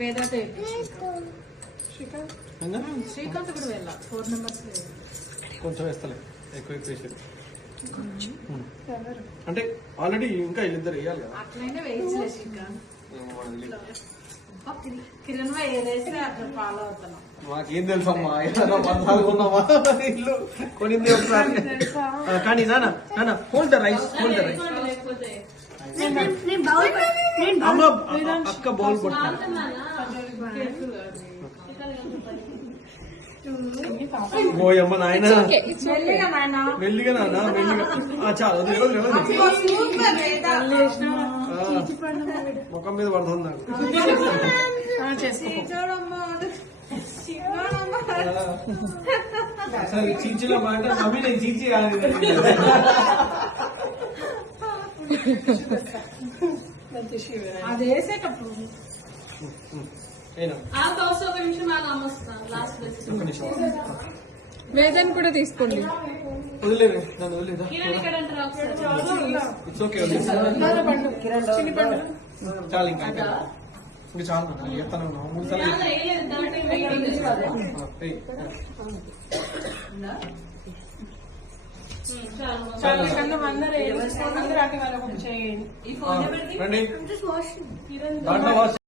వేదాంత శ్రీకాంత్ కూడా వెళ్ళా 4 మెంబర్స్ కొంచెం వేస్తలే ఎక్కువ వేసేది అంటే ఆల్రెడీ ఇంకా వీళ్ళిద్దరు వేయాలి కదా అట్లయినా వేయచ్చులే శ్రీకాంత్ కిరణ్ ఏదైతే అట్లా ఫాలో అవుతున్నాం మాకేం తెలుసు అమ్మా ఉన్నావా ఇల్లు కొనింది ఒకసారి కానీ నాన్న హోల్డ్ ద రైస్ అమ్మ అక్క బౌల్ కొట్టాలి ఓయమ్మ నాయన మెల్లిగా నాన్న మెల్లిగా చాలు ముఖం మీద పడుతుంది అసలు చీచిలో మాట మమ్మీ నేను చీచి కాదు అది వేసేటప్పుడు వేదన్ కూడా తీసుకోండి. వదిలేదు నన్ను వదిలేదా ఇట్స్ ఓకే చాలు ఇంకా చాలు చెప్తాను 3 సార్లు అందరూ రండి దాంట్లో